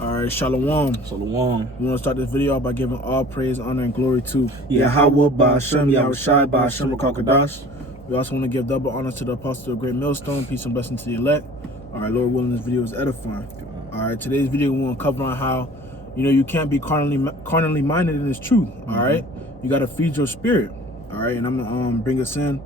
Alright, Shalom. Shalom. We want to start this video by giving all praise, honor, and glory to Yahweh, Ba'ashem, Yahushai, Ba'ashem, Rakakadash. We also want to give double honors to the apostle of the great millstone. Peace and blessing to the elect. Alright, Lord willing, this video is edifying. Alright, today's video we want to cover on how, you can't be carnally minded in this truth. Alright, you got to feed your spirit. Alright, and I'm going to bring us in.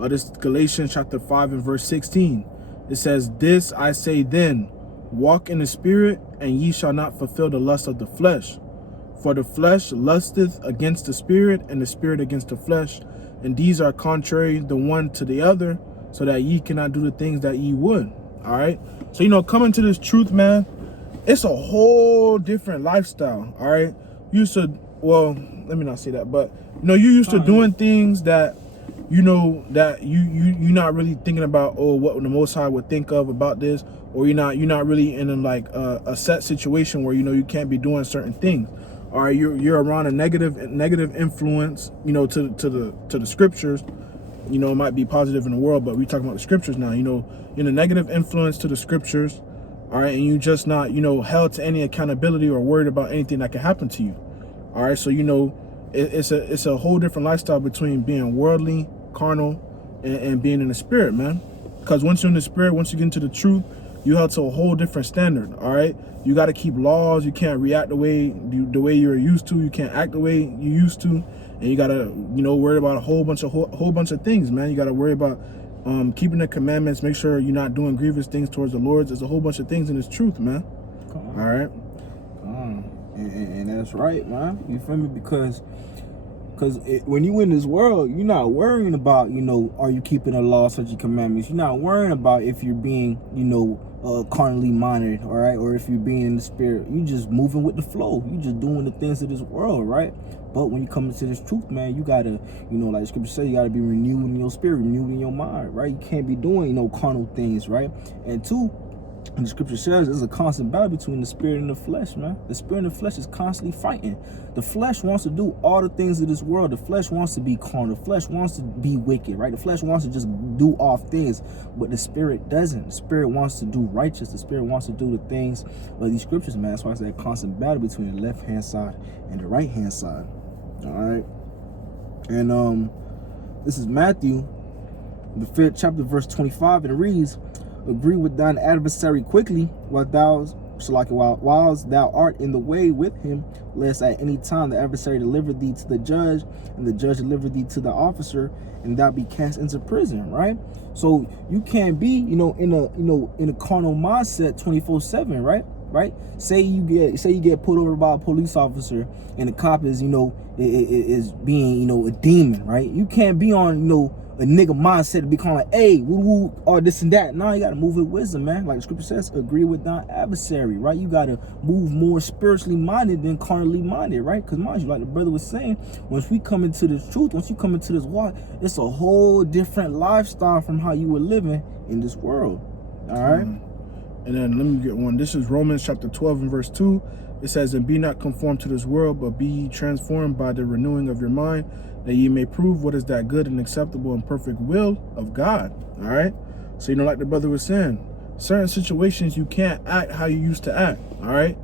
This Galatians chapter 5 and verse 16. It says, "This I say then, walk in the spirit, and ye shall not fulfill the lust of the flesh. For the flesh lusteth against the spirit, and the spirit against the flesh. And these are contrary the one to the other, so that ye cannot do the things that ye would." All right. So, coming to this truth, man, it's a whole different lifestyle. All right. Well, let me not say that, but, you're used to doing things that, that you're not really thinking about, what the Most High would think of about this, or you're not really in a set situation where you can't be doing certain things. All right, you're around a negative influence, to the scriptures. It might be positive in the world, but we're talking about the scriptures now. In a negative influence to the scriptures. All right, and you just not held to any accountability or worried about anything that can happen to you. All right, so it's a whole different lifestyle between being worldly, carnal, and being in the spirit, man. Because once you're in the spirit, once you get into the truth, you held to a whole different standard. All right, you got to keep laws. You can't react the way you're used to. You can't act the way you used to, and you got to worry about a whole bunch of things, man. You got to worry about keeping the commandments. Make sure you're not doing grievous things towards the Lord. There's a whole bunch of things in this truth, man. All right. And that's right, man. You feel me? Because when you in this world, you're not worrying about, are you keeping the law, such as commandments. You're not worrying about if you're being, carnally minded, all right, or if you're being in the spirit. You just moving with the flow. You just doing the things of this world, right? But when you come into this truth, man, you gotta, like the scripture says, you gotta be renewed in your spirit, renewed in your mind, right? You can't be doing, carnal things, right? And two, and the scripture says there's a constant battle between the spirit and the flesh, man. The spirit and the flesh is constantly fighting. The flesh wants to do all the things of this world. The flesh wants to be carnal. The flesh wants to be wicked, right? The flesh wants to just do off things, but the spirit doesn't. The spirit wants to do righteous. The spirit wants to do the things of these scriptures, man. That's why it's that constant battle between the left-hand side and the right-hand side. All right. And this is Matthew, the 5th chapter, verse 25, and it reads, "Agree with thine adversary quickly, while thou art in the way with him, lest at any time the adversary deliver thee to the judge, and the judge deliver thee to the officer, and thou be cast into prison." Right? So you can't be, in a carnal mindset 24/7, right? Right? Say you get pulled over by a police officer, and the cop is, is being, a demon, right? You can't be on, a nigga mindset to be kind of like, hey, woo, or this and that. No, you got to move with wisdom, man. Like the scripture says, agree with thine adversary, right? You got to move more spiritually minded than carnally minded, right? Because mind you, like the brother was saying, once we come into this truth, once you come into this water, it's a whole different lifestyle from how you were living in this world. All right? And then let me get one. This is Romans chapter 12 and verse 2. It says, "And be not conformed to this world, but be ye transformed by the renewing of your mind, that ye may prove what is that good and acceptable and perfect will of God." All right. So, like the brother was saying, certain situations you can't act how you used to act. All right.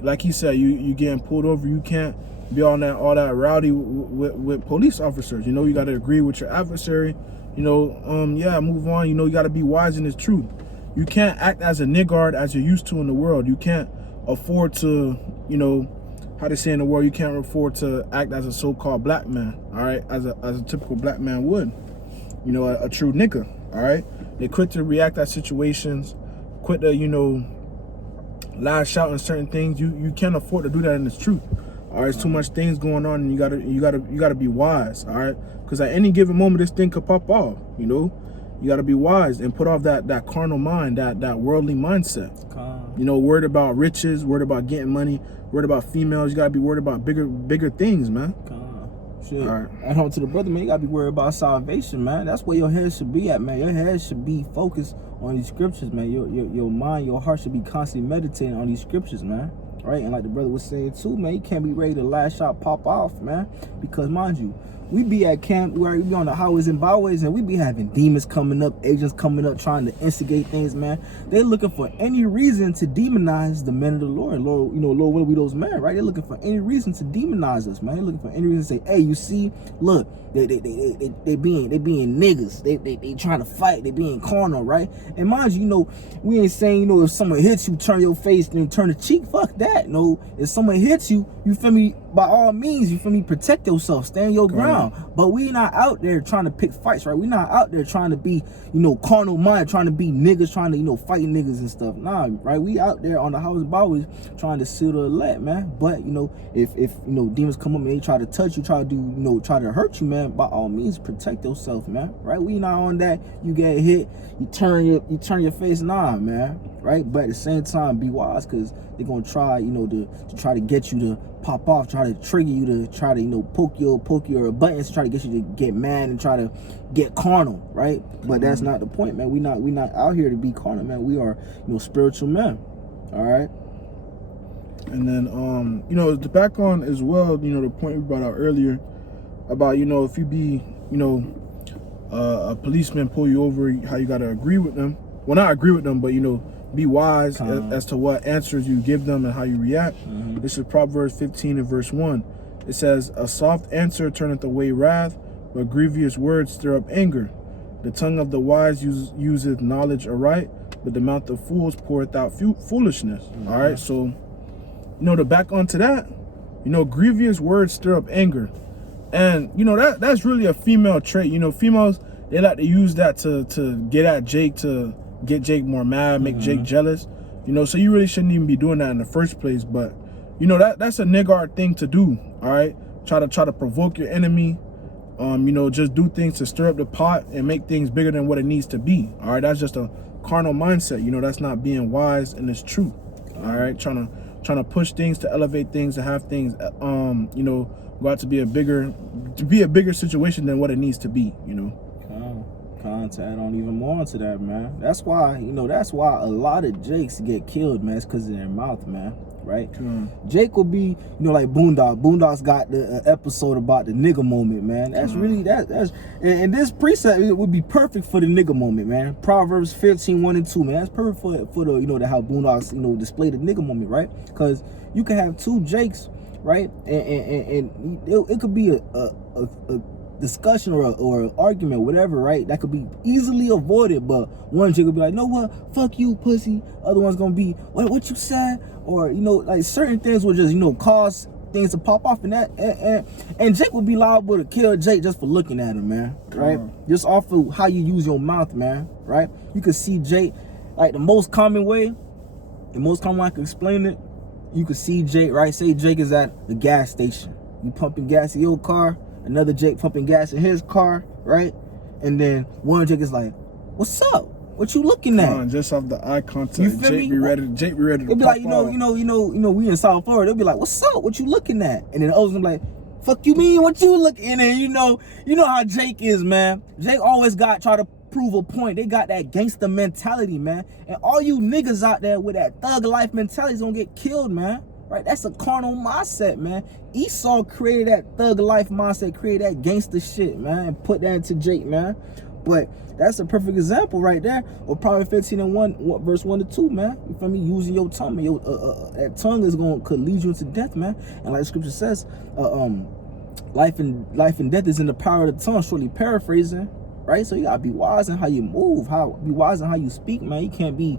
Like he said, you getting pulled over. You can't be all that rowdy with police officers. You got to agree with your adversary. Move on. You got to be wise in this truth. You can't act as a niggard as you're used to in the world. You can't afford to, how they say in the world, you can't afford to act as a so-called black man, all right, as a typical black man would, a true nigga, all right? They quit to react at situations, quit to, lash out on certain things. You can't afford to do that in this truth. All right, it's too much things going on, and you gotta be wise, all right? Because at any given moment, this thing could pop off, You got to be wise and put off that carnal mind, that worldly mindset. Worried about riches, worried about getting money, worried about females. You got to be worried about bigger things, man. Shit. All right. And on to the brother, man, you got to be worried about salvation, man. That's where your head should be at, man. Your head should be focused on these scriptures, man. Your mind, your heart should be constantly meditating on these scriptures, man. Right? And like the brother was saying too, man, you can't be ready to lash out, pop off, man. Because mind you, we be at camp where we be on the highways and byways, and we be having demons coming up, agents coming up, trying to instigate things, man. They're looking for any reason to demonize the men of the Lord. Lord, Lord, what we those men, right? They're looking for any reason to demonize us, man. They're looking for any reason to say, hey, you see, look, they being niggas. They trying to fight. They being carnal, right? And mind you, we ain't saying, if someone hits you, turn your face and turn the cheek. Fuck that. No, if someone hits you, you feel me? By all means, you feel me? Protect yourself, stand your ground. But we not out there trying to pick fights, right? We not out there trying to be, carnal mind, trying to be niggas, trying to, fighting niggas and stuff. Nah, right? We out there on the house byways trying to seal the elect, man. But if demons come up and they try to touch you, try to do, try to hurt you, man, by all means, protect yourself, man. Right? We not on that. You get hit, you turn your face, nah, man. Right? But at the same time, be wise, because they're gonna try, to try to get you to pop off, try to trigger you to try to, poke your buttons, try to get you to get mad and try to get carnal, right? But that's not the point, man. We not out here to be carnal, man. We are, spiritual men. All right. And then, to back on as well, the point we brought out earlier about, if you be, a policeman pull you over, how you got to agree with them. Well, not agree with them, but, be wise as to what answers you give them and how you react. This is Proverbs 15 and verse 1. It says, a soft answer turneth away wrath, but grievous words stir up anger. The tongue of the wise useth knowledge aright, but the mouth of fools poureth out foolishness. All right, so, to back onto that, grievous words stir up anger. And, that's really a female trait. Females, they like to use that to get at Jake, to get Jake more mad, make Jake jealous. So you really shouldn't even be doing that in the first place. But, that's a niggard thing to do, all right? Try to provoke your enemy. Just do things to stir up the pot and make things bigger than what it needs to be, all right? That's just a carnal mindset. That's not being wise and it's true, all right? Trying to push things, to elevate things, to have things, go out to be a bigger situation than what it needs to be, To add on even more into that, man. That's why, that's why a lot of Jakes get killed, man. It's because of their mouth, man. Right? Jake will be, like Boondock. Boondock's got the episode about the nigga moment, man. That's really and this precept, it would be perfect for the nigga moment, man. Proverbs 15, 1 and 2, man. That's perfect for the, to how Boondocks, display the nigga moment, right? Because you can have two Jakes, right? And it could be a discussion or an argument, whatever, right? That could be easily avoided, but one chick will be like, "No, what? Fuck you, pussy." Other one's gonna be, "What you said?" Or like certain things will just cause things to pop off, and that and Jake will be liable to kill Jake just for looking at him, man. Right? Just off of how you use your mouth, man. Right? You could see Jake, like the most common way I can explain it. You could see Jake, right? Say Jake is at a gas station. You pumping gas in your car. Another Jake pumping gas in his car, right? And then one Jake is like, "What's up? What you looking at?" Just off the eye contact, you feel Jake me? be ready to It'll be like, we in South Florida. They'll be like, "What's up? What you looking at?" And then the others will be like, "Fuck you mean? What you looking?" And then you know how Jake is, man. Jake always try to prove a point. They got that gangster mentality, man. And all you niggas out there with that thug life mentality is gonna get killed, man. Right? That's a carnal mindset, man. Esau created that thug life mindset, created that gangster shit, man, and put that into Jake, man. But that's a perfect example right there of Proverbs 15 and 1, verse 1 to 2, man. You feel me? Using your tongue. That tongue could lead you into death, man. And like the scripture says, life and death is in the power of the tongue, shortly paraphrasing, right? So you gotta be wise in how you move, be wise in how you speak, man. You can't be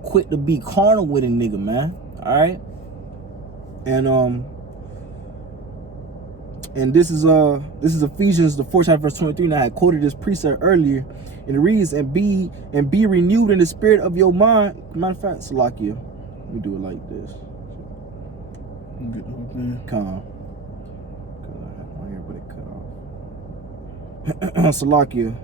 quick to be carnal with a nigga, man. All right? And this is Ephesians the 4th chapter verse 23. And I had quoted this precept earlier, and it reads, and be renewed in the spirit of your mind. Matter of fact, Salakia, let me do it like this. Get the whole thing. Calm. Cause I have my hair, but it cut off. Salakia.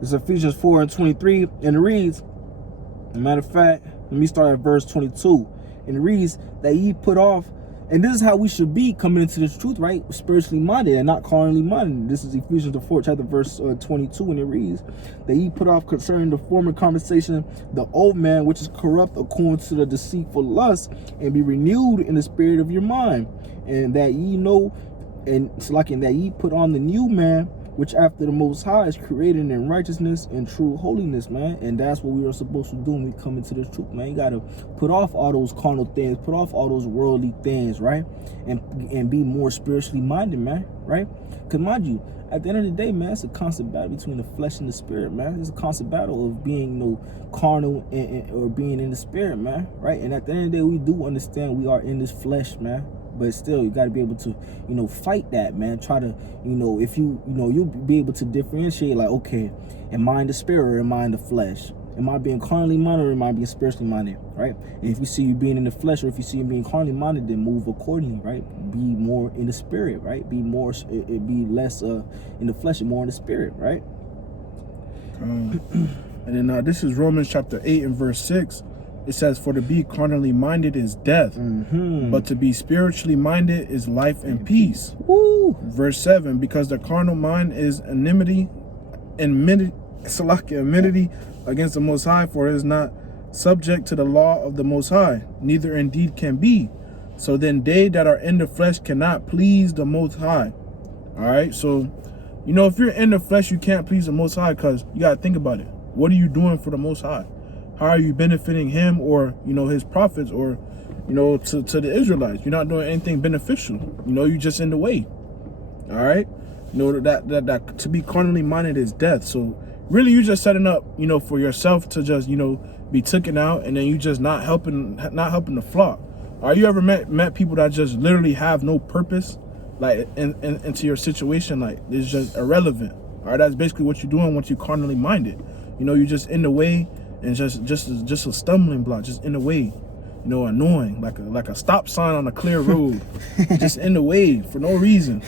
It's Ephesians 4 and 23, and it reads, matter of fact, let me start at verse 22. And it reads that ye put off And this is how we should be coming into this truth, right? Spiritually minded and not carnally minded. This is Ephesians the 4th chapter, verse 22, when it reads that ye put off concerning the former conversation the old man, which is corrupt according to the deceitful lust, and be renewed in the spirit of your mind, and that ye know, and it's like in that ye put on the new man, which after the Most High is created in righteousness and true holiness, man. And that's what we are supposed to do when we come into this truth, man. You got to put off all those carnal things, put off all those worldly things, right? And be more spiritually minded, man, right? Because mind you, at the end of the day, man, it's a constant battle between the flesh and the spirit, man. It's a constant battle of being, carnal or being in the spirit, man, right? And at the end of the day, we do understand we are in this flesh, man. But still, you got to be able to, fight that, man. Try to, if you'll be able to differentiate, like, okay, am I in the spirit or am I in the flesh? Am I being carnally minded or am I being spiritually minded, right? And if you see you being in the flesh or if you see you being carnally minded, then move accordingly, right? Be more in the spirit, right? Be less in the flesh and more in the spirit, right? And then this is Romans chapter 8 and verse 6. It says, for to be carnally minded is death, but to be spiritually minded is life and peace. Woo. Verse 7, because the carnal mind is enmity against the Most High, for it is not subject to the law of the Most High, neither indeed can be. So then they that are in the flesh cannot please the Most High. All right, so, if you're in the flesh, you can't please the Most High, because you got to think about it. What are you doing for the Most High? How are you benefiting him or, his prophets or, to the Israelites? You're not doing anything beneficial. You're just in the way. All right. That to be carnally minded is death. So really you're just setting up, for yourself to just, be taken out and then you just not helping the flock. Are you ever met people that just literally have no purpose, like into your situation? Like it's just irrelevant. All right. That's basically what you're doing once you're carnally minded. You're just in the way. And just a stumbling block, just in the way, annoying, like a stop sign on a clear road, just in the way for no reason.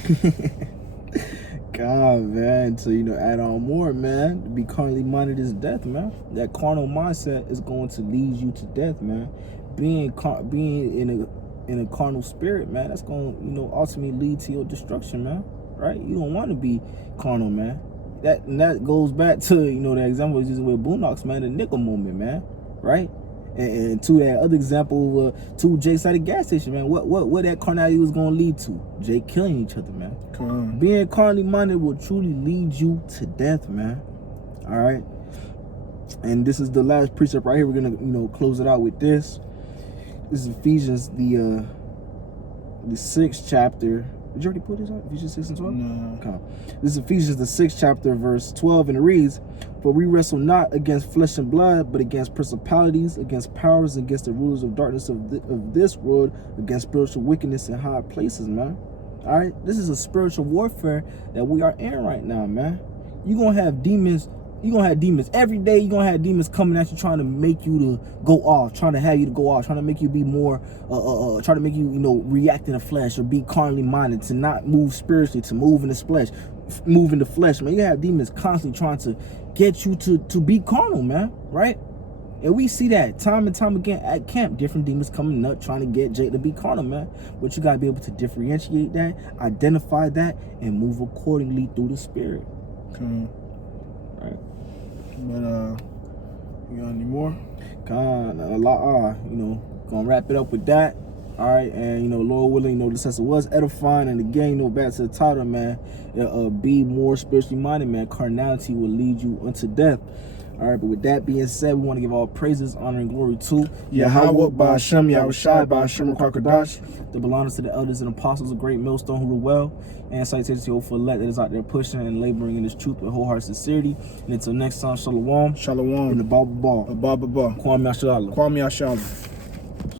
God, man, so add on more, man. To be carnally minded is death, man. That carnal mindset is going to lead you to death, man. Being in a carnal spirit, man, that's going to ultimately lead to your destruction, man. Right? You don't want to be carnal, man. That goes back to the example was using with Boondocks, man, the nickel moment, man, right? And to that other example of two Jakes at a gas station, man. What that carnality was gonna lead to? Jake killing each other, man. Come on. Being carnally minded will truly lead you to death, man. All right. And this is the last precept right here. We're gonna close it out with this. This is Ephesians the 6th chapter. Did you already put this up? Ephesians 6 and 12? No. Okay. This is Ephesians the 6th chapter, verse 12, and it reads, for we wrestle not against flesh and blood, but against principalities, against powers, against the rulers of darkness of this world, against spiritual wickedness in high places, man. All right? This is a spiritual warfare that we are in right now, man. You're going to have demons. You're going to have demons every day. You're going to have demons coming at you, trying to make you to go off, trying to have you to go off, trying to make you be more, trying to make you, react in the flesh or be carnally minded, to not move spiritually, to move in the flesh, man. You have demons constantly trying to get you to be carnal, man, right? And we see that time and time again at camp, different demons coming up trying to get Jake to be carnal, man. But you got to be able to differentiate that, identify that, and move accordingly through the spirit. Okay. Right. But you got any more? God, a lot. Gonna wrap it up with that. All right, and Lord willing, this lesson was edifying, and again, back to the title, man. Be more spiritually minded, man. Carnality will lead you unto death. All right, but with that being said, we want to give all praises, honor, and glory to Yahweh, Ba'ashem, Yahushai, Ba'ashem, Rakadash. The belongings to the elders and apostles of Great Millstone who rule well, and salutations to your full elect that is out there pushing and laboring in this truth with wholehearted sincerity. And until next time, shalom. Shalom. And the Baba Ba. Baba Ba. Kwame Ashala. Kwame Ashala.